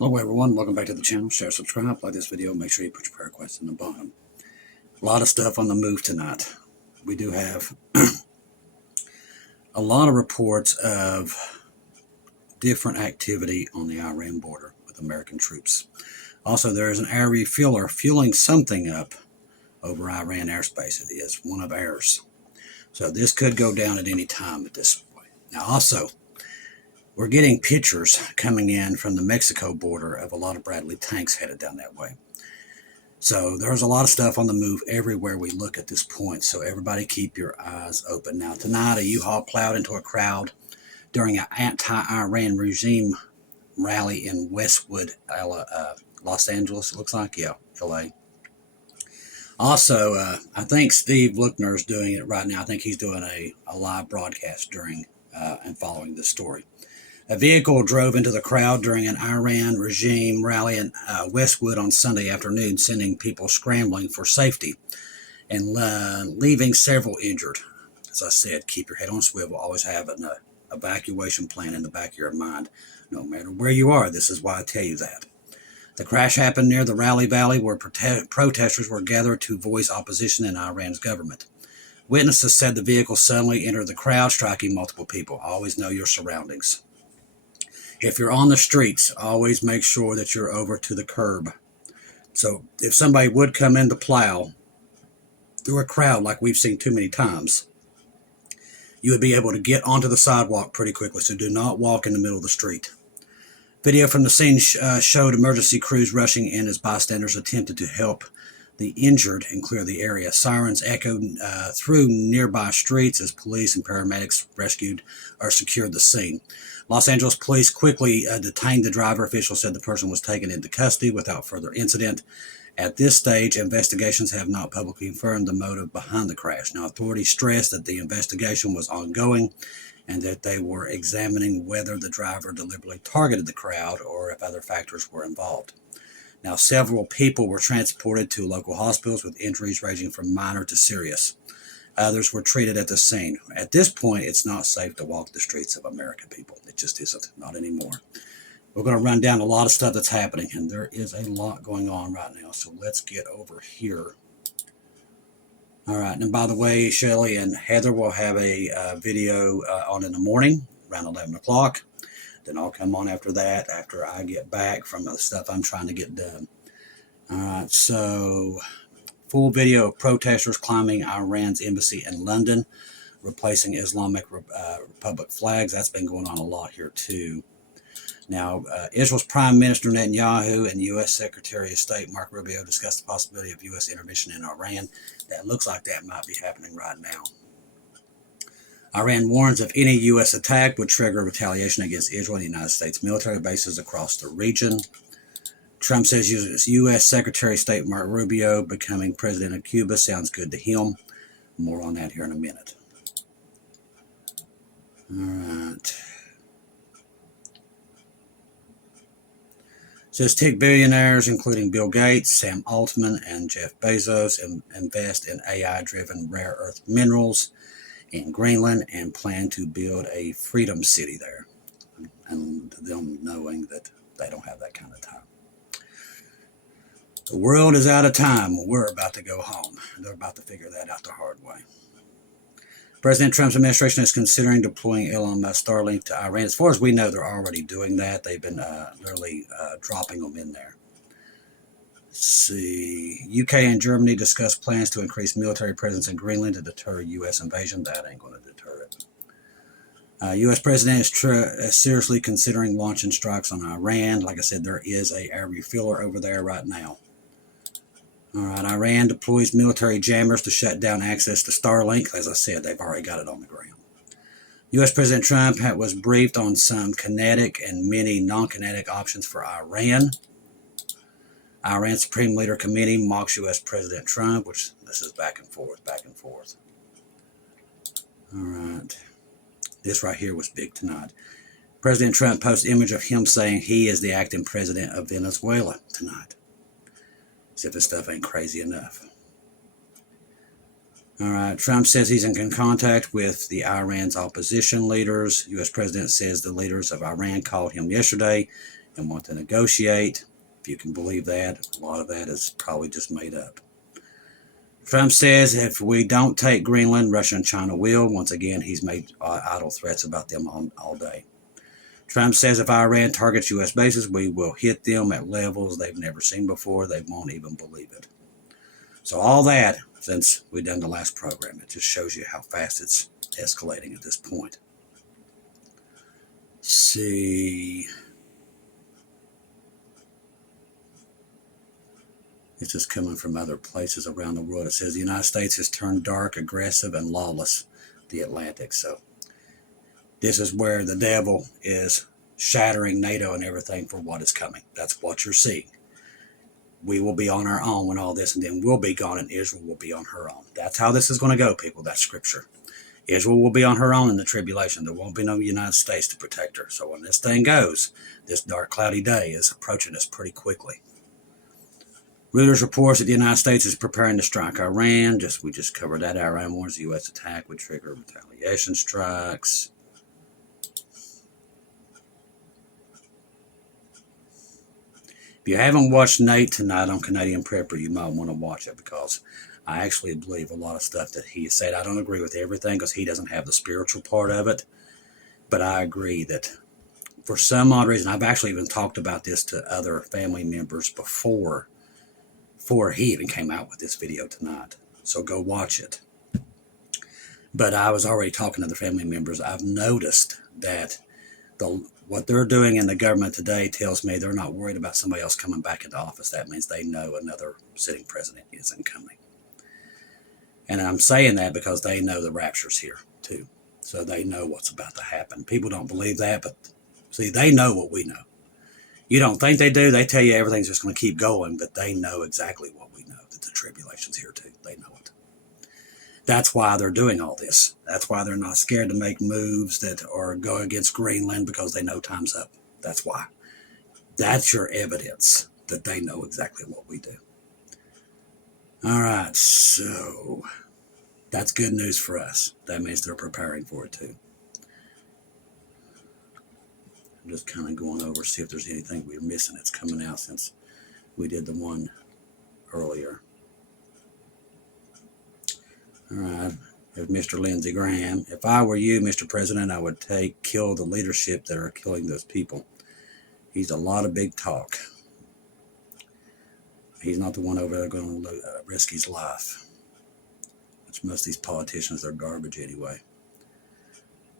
Hello everyone, welcome back to the channel. Share, subscribe, like this video, make sure you put your prayer requests in the bottom. A lot of stuff on the move tonight. We do have a lot of reports of different activity on the Iran border with American troops. Also, there is an air refueler fueling something up over Iran airspace. It is one of ours. So this could go down at any time at this point. Now also, we're getting pictures coming in from the Mexico border of a lot of Bradley tanks headed down that way. So there's a lot of stuff on the move everywhere we look at this point. So everybody keep your eyes open. Now tonight, a U-Haul plowed into a crowd during an anti-Iran regime rally in Westwood, Los Angeles, it looks like. Yeah, LA. Also, I think Steve Luckner is doing it right now. I think he's doing a live broadcast during and following this story. A vehicle drove into the crowd during an Iran regime rally in Westwood on Sunday afternoon, sending people scrambling for safety and leaving several injured. As I said, keep your head on a swivel. Always have an evacuation plan in the back of your mind, no matter where you are. This is why I tell you that. The crash happened near the Rally Valley, where protesters were gathered to voice opposition in Iran's government. Witnesses said the vehicle suddenly entered the crowd, striking multiple people. Always know your surroundings. If you're on the streets, always make sure that you're over to the curb. So if somebody would come in to plow through a crowd like we've seen too many times, you would be able to get onto the sidewalk pretty quickly. So do not walk in the middle of the street. Video from the scene showed emergency crews rushing in as bystanders attempted to help the injured and clear the area. Sirens echoed through nearby streets as police and paramedics rescued or secured the scene. Los Angeles police quickly detained the driver. Officials said the person was taken into custody without further incident. At this stage, investigations have not publicly confirmed the motive behind the crash. Now, authorities stressed that the investigation was ongoing and that they were examining whether the driver deliberately targeted the crowd or if other factors were involved. Now, several people were transported to local hospitals with injuries ranging from minor to serious. Others were treated at the scene. At this point, it's not safe to walk the streets of America, people. It just isn't. Not anymore. We're going to run down a lot of stuff that's happening, and there is a lot going on right now. So let's get over here. All right. And by the way, Shelley and Heather will have a video on in the morning around 11 o'clock. Then I'll come on after that, after I get back from the stuff I'm trying to get done. All right. So full video of protesters climbing Iran's embassy in London, replacing Islamic Republic flags. That's been going on a lot here too. Now, Israel's Prime Minister Netanyahu and U.S. Secretary of State Marco Rubio discussed the possibility of U.S. intervention in Iran. That looks like that might be happening right now. Iran warns if any U.S. attack would trigger retaliation against Israel and the United States military bases across the region. Trump says U.S. Secretary of State Marco Rubio becoming president of Cuba sounds good to him. More on that here in a minute. All right. Says tech billionaires, including Bill Gates, Sam Altman, and Jeff Bezos, invest in AI-driven rare earth minerals in Greenland and plan to build a freedom city there. And them knowing that they don't have that kind of time. The world is out of time. We're about to go home. They're about to figure that out the hard way. President Trump's administration is considering deploying Elon Musk Starlink to Iran. As far as we know, they're already doing that. They've been literally dropping them in there. Let's see. UK and Germany discuss plans to increase military presence in Greenland to deter U.S. invasion. That ain't going to deter it. U.S. president is seriously considering launching strikes on Iran. Like I said, there is a air refueler over there right now. All right, Iran deploys military jammers to shut down access to Starlink. As I said, they've already got it on the ground. U.S. President Trump was briefed on some kinetic and many non-kinetic options for Iran. Iran Supreme Leader Committee mocks U.S. President Trump, which this is back and forth, back and forth. All right. This right here was big tonight. President Trump posts image of him saying he is the acting president of Venezuela tonight. As if this stuff ain't crazy enough. All right. Trump says he's in contact with the Iran's opposition leaders. U.S. President says the leaders of Iran called him yesterday and want to negotiate. If you can believe that, a lot of that is probably just made up. Trump says if we don't take Greenland, Russia and China will. Once again, he's made idle threats about them all day. Trump says if Iran targets U.S. bases, we will hit them at levels they've never seen before. They won't even believe it. So all that, since we've done the last program, it just shows you how fast it's escalating at this point. Let's see. It's just coming from other places around the world. It says the United States has turned dark, aggressive, and lawless, the Atlantic. So this is where the devil is shattering NATO and everything for what is coming. That's what you're seeing. We will be on our own when all this, and then we'll be gone, and Israel will be on her own. That's how this is going to go, people. That's Scripture. Israel will be on her own in the tribulation. There won't be no United States to protect her. So when this thing goes, this dark, cloudy day is approaching us pretty quickly. Reuters reports that the United States is preparing to strike Iran. We just covered that. Iran warns the U.S. attack would trigger retaliation strikes. If you haven't watched Nate tonight on Canadian Prepper, you might want to watch it, because I actually believe a lot of stuff that he said. I don't agree with everything because he doesn't have the spiritual part of it. But I agree that for some odd reason, I've actually even talked about this to other family members before he even came out with this video tonight. So go watch it. But I was already talking to the family members. I've noticed that what they're doing in the government today tells me they're not worried about somebody else coming back into office. That means they know another sitting president isn't coming. And I'm saying that because they know the rapture's here too. So they know what's about to happen. People don't believe that, but see, they know what we know. You don't think they do. They tell you everything's just going to keep going, but they know exactly what we know, that the tribulation's here too. They know it. That's why they're doing all this. That's why they're not scared to make moves that are go against Greenland, because they know time's up. That's why. That's your evidence that they know exactly what we do. All right, so that's good news for us. That means they're preparing for it too. I'm just kind of going over, see if there's anything we're missing that's coming out since we did the one earlier. All right, there's Mr. Lindsey Graham. If I were you, Mr. President, I would kill the leadership that are killing those people. He's a lot of big talk. He's not the one over there going to risk his life. Which most of these politicians are garbage anyway.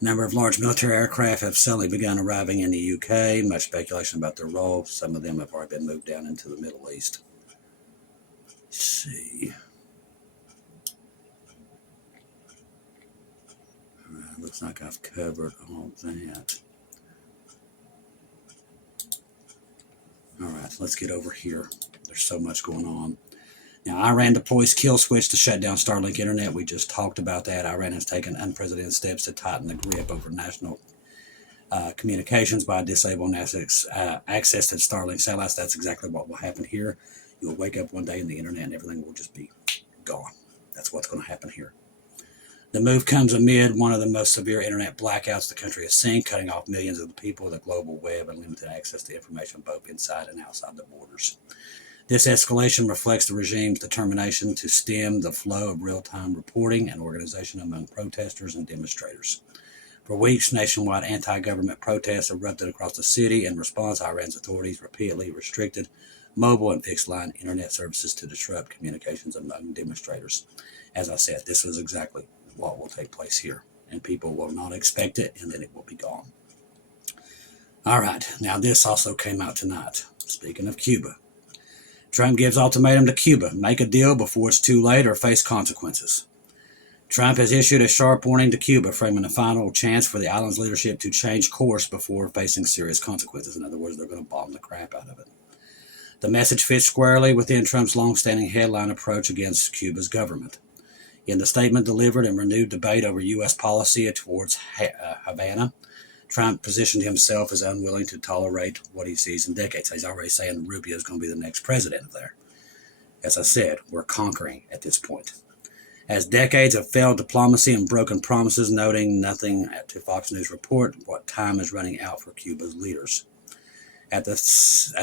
A number of large military aircraft have suddenly begun arriving in the UK. Much speculation about their role. Some of them have already been moved down into the Middle East. Let's see. All right, looks like I've covered all that. All right, let's get over here. There's so much going on. Now, Iran deploys kill switch to shut down Starlink internet. We just talked about that. Iran has taken unprecedented steps to tighten the grip over national communications by disabling access to Starlink satellites. That's exactly what will happen here. You'll wake up one day and the internet and everything will just be gone. That's what's going to happen here. The move comes amid one of the most severe internet blackouts the country has seen, cutting off millions of the people of the global web and limited access to information both inside and outside the borders. This escalation reflects the regime's determination to stem the flow of real-time reporting and organization among protesters and demonstrators. For weeks, nationwide anti-government protests erupted across the city. In response, Iran's authorities repeatedly restricted mobile and fixed-line internet services to disrupt communications among demonstrators. As I said, this is exactly what will take place here, and people will not expect it, and then it will be gone. All right, now this also came out tonight. Speaking of Cuba. Trump gives ultimatum to Cuba. Make a deal before it's too late or face consequences. Trump has issued a sharp warning to Cuba, framing a final chance for the island's leadership to change course before facing serious consequences. In other words, they're going to bomb the crap out of it. The message fits squarely within Trump's long-standing headline approach against Cuba's government. In the statement delivered in renewed debate over U.S. policy towards Havana, Trump positioned himself as unwilling to tolerate what he sees in decades. He's already saying Rubio is going to be the next president of there. As I said, we're conquering at this point. As decades of failed diplomacy and broken promises, noting nothing to Fox News report, what time is running out for Cuba's leaders. At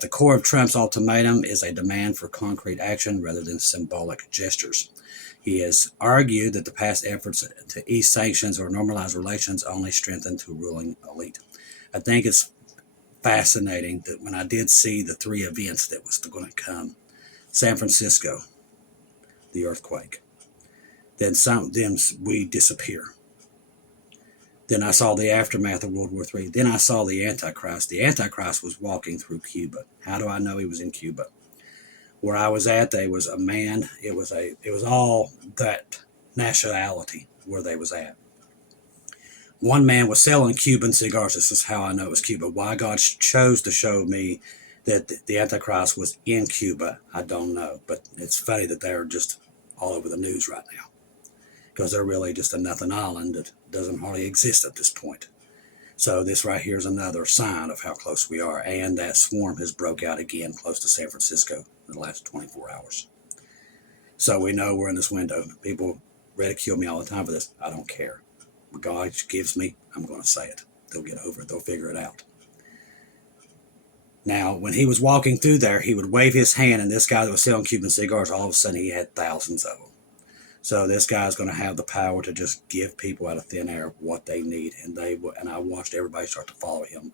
the core of Trump's ultimatum is a demand for concrete action rather than symbolic gestures. He has argued that the past efforts to ease sanctions or normalize relations only strengthened the ruling elite. I think it's fascinating that when I did see the three events that was going to come, San Francisco, the earthquake, then we disappear. Then I saw the aftermath of World War III. Then I saw the Antichrist. The Antichrist was walking through Cuba. How do I know he was in Cuba? Where I was at, there was a man. It was all that nationality where they was at. One man was selling Cuban cigars. This is how I know it was Cuba. Why God chose to show me that the Antichrist was in Cuba, I don't know. But it's funny that they're just all over the news right now, because they're really just a nothing island that doesn't hardly exist at this point. So this right here is another sign of how close we are. And that swarm has broke out again close to San Francisco in the last 24 hours. So we know we're in this window. People ridicule me all the time for this. I don't care. What God gives me, I'm going to say it. They'll get over it. They'll figure it out. Now, when he was walking through there, he would wave his hand, and this guy that was selling Cuban cigars, all of a sudden he had thousands of them. So this guy's going to have the power to just give people out of thin air what they need, and I watched everybody start to follow him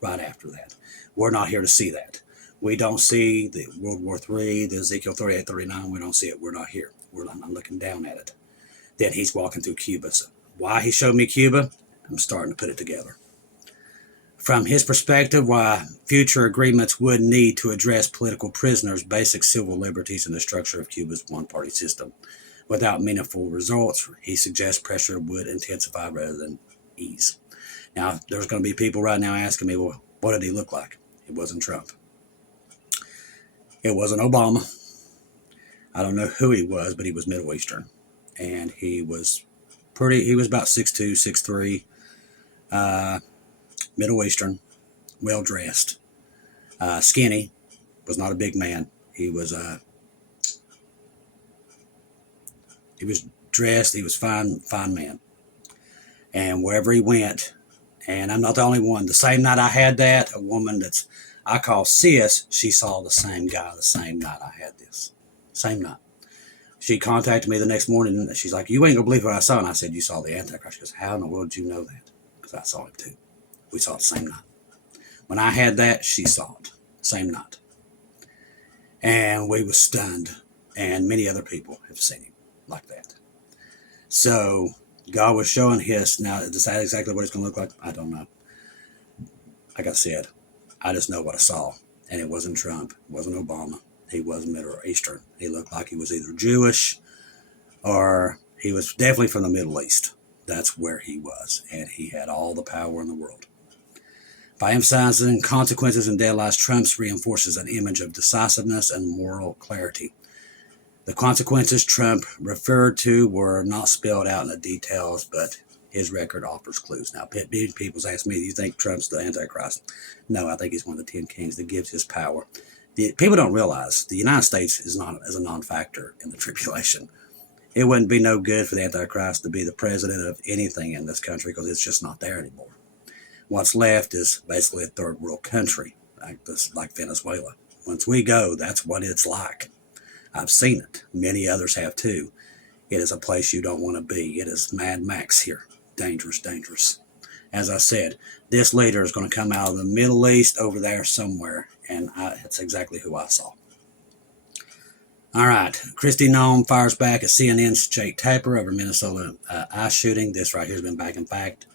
right after that. We're not here to see that. We don't see the World War III, the Ezekiel 38, 39. We don't see it. We're not here. I'm looking down at it. Then he's walking through Cuba. So why he showed me Cuba, I'm starting to put it together. From his perspective, why future agreements would need to address political prisoners, basic civil liberties, and the structure of Cuba's one-party system. Without meaningful results, he suggests pressure would intensify rather than ease. Now, there's going to be people right now asking me, well, what did he look like? It wasn't Trump. It wasn't Obama. I don't know who he was, but he was Middle Eastern. And he was about 6'2", 6'3", Middle Eastern, well-dressed, skinny, was not a big man. He was dressed, he was fine man. And wherever he went, and I'm not the only one, the same night I had that, a woman that's, I call sis, she saw the same guy the same night I had this. Same night. She contacted me the next morning, and she's like, you ain't gonna believe what I saw. And I said, you saw the Antichrist. She goes, how in the world did you know that? Because I saw it too. We saw it the same night. When I had that, she saw it. Same night. And we were stunned. And many other people have seen him like that. So God was showing his. Now, is that exactly what it's going to look like? I don't know. Like I said, I just know what I saw. And it wasn't Trump. It wasn't Obama. He was Middle Eastern. He looked like he was either Jewish or he was definitely from the Middle East. That's where he was. And he had all the power in the world. By emphasizing consequences and deadlines, Trump reinforces an image of decisiveness and moral clarity. The consequences Trump referred to were not spelled out in the details, but his record offers clues. Now, people ask me, do you think Trump's the Antichrist? No, I think he's one of the 10 kings that gives his power. People don't realize the United States is a non-factor in the tribulation. It wouldn't be no good for the Antichrist to be the president of anything in this country because it's just not there anymore. What's left is basically a third world country, like Venezuela. Once we go, that's what it's like. I've seen it. Many others have too. It is a place you don't want to be. It is Mad Max here. Dangerous, dangerous. As I said, this leader is going to come out of the Middle East over there somewhere, and it's exactly who I saw. All right. Kristi Noem fires back at CNN's Jake Tapper over Minnesota ICE shooting. This right here has been back and forth.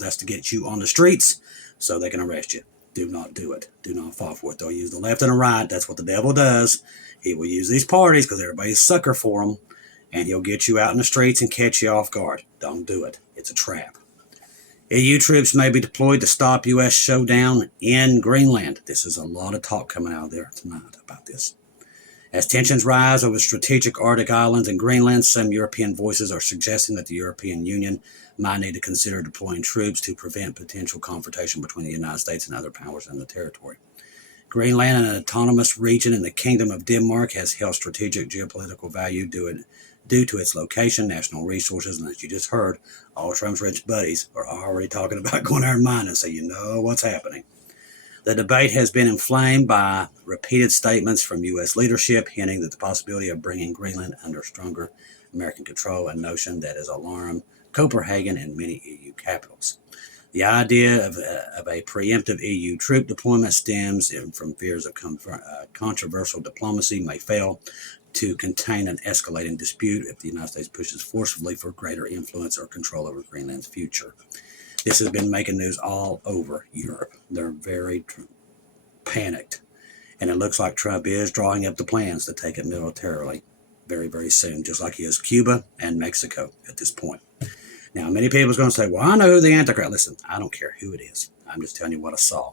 That's to get you on the streets so they can arrest you. Do not do it. Do not fall for it. They'll use the left and the right. That's what the devil does. He will use these parties because everybody's a sucker for them, and he'll get you out in the streets and catch you off guard. Don't do it. It's a trap. EU troops may be deployed to stop U.S. showdown in Greenland. This is a lot of talk coming out of there tonight about this. As tensions rise over strategic Arctic islands and Greenland, some European voices are suggesting that the European Union might need to consider deploying troops to prevent potential confrontation between the United States and other powers in the territory. Greenland, an autonomous region in the Kingdom of Denmark, has held strategic geopolitical value due due to its location, national resources, and as you just heard, all Trump's rich buddies are already talking about going there and mining, so you know what's happening. The debate has been inflamed by repeated statements from U.S. leadership hinting that the possibility of bringing Greenland under stronger American control, a notion that has alarmed Copenhagen and many EU capitals. The idea of a preemptive EU troop deployment stems from fears of controversial diplomacy may fail to contain an escalating dispute if the United States pushes forcefully for greater influence or control over Greenland's future. This has been making news all over Europe. They're very panicked. And it looks like Trump is drawing up the plans to take it militarily very, very soon, just like he is Cuba and Mexico at this point. Now, many people are going to say, well, I know who the Antichrist. Listen, I don't care who it is. I'm just telling you what I saw.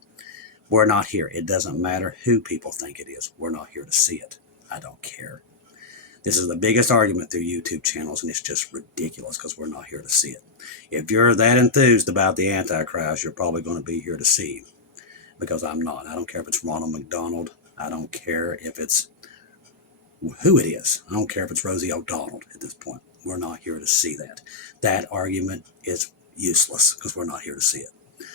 We're not here. It doesn't matter who people think it is. We're not here to see it. I don't care. This is the biggest argument through YouTube channels, and it's just ridiculous because we're not here to see it. If you're that enthused about the Antichrist, you're probably going to be here to see him, because I'm not. I don't care if it's Ronald McDonald. I don't care if it's who it is. I don't care if it's Rosie O'Donnell at this point. We're not here to see that. That argument is useless because we're not here to see it.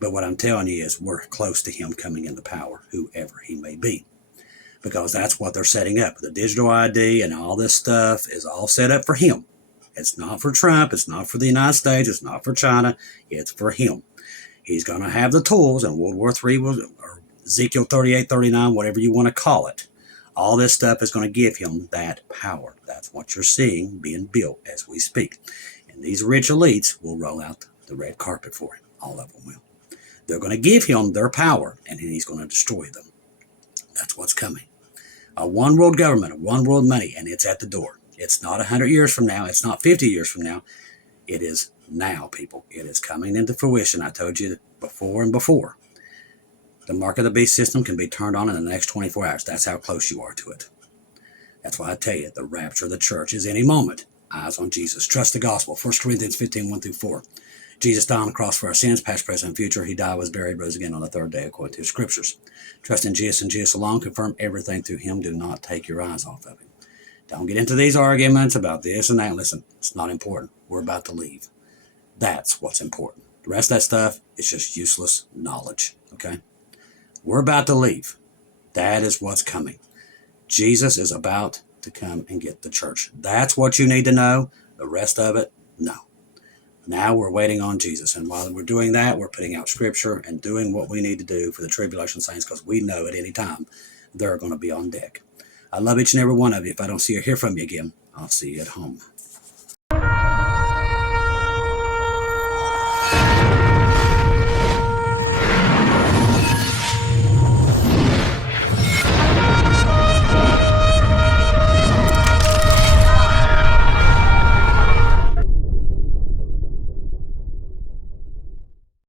But what I'm telling you is we're close to him coming into power, whoever he may be. Because that's what they're setting up. The digital ID and all this stuff is all set up for him. It's not for Trump. It's not for the United States. It's not for China. It's for him. He's going to have the tools, and World War III, or Ezekiel 38, 39, whatever you want to call it. All this stuff is going to give him that power. That's what you're seeing being built as we speak. And these rich elites will roll out the red carpet for him. All of them will. They're going to give him their power, and then he's going to destroy them. That's what's coming. A one world government, a one world money, and it's at the door. It's not 100 years from now. It's not 50 years from now. It is now, people. It is coming into fruition. I told you before and before. The mark of the beast system can be turned on in the next 24 hours. That's how close you are to it. That's why I tell you, the rapture of the church is any moment. Eyes on Jesus. Trust the gospel. 1 Corinthians 15, 1-4. Jesus died on the cross for our sins, past, present, and future. He died, was buried, rose again on the third day, according to the Scriptures. Trust in Jesus and Jesus alone. Confirm everything through him. Do not take your eyes off of him. Don't get into these arguments about this and that. Listen, it's not important. We're about to leave. That's what's important. The rest of that stuff is just useless knowledge, okay? We're about to leave. That is what's coming. Jesus is about to come and get the church. That's what you need to know. The rest of it, no. Now we're waiting on Jesus. And while we're doing that, we're putting out Scripture and doing what we need to do for the tribulation saints, because we know at any time they're going to be on deck. I love each and every one of you. If I don't see or hear from you again, I'll see you at home.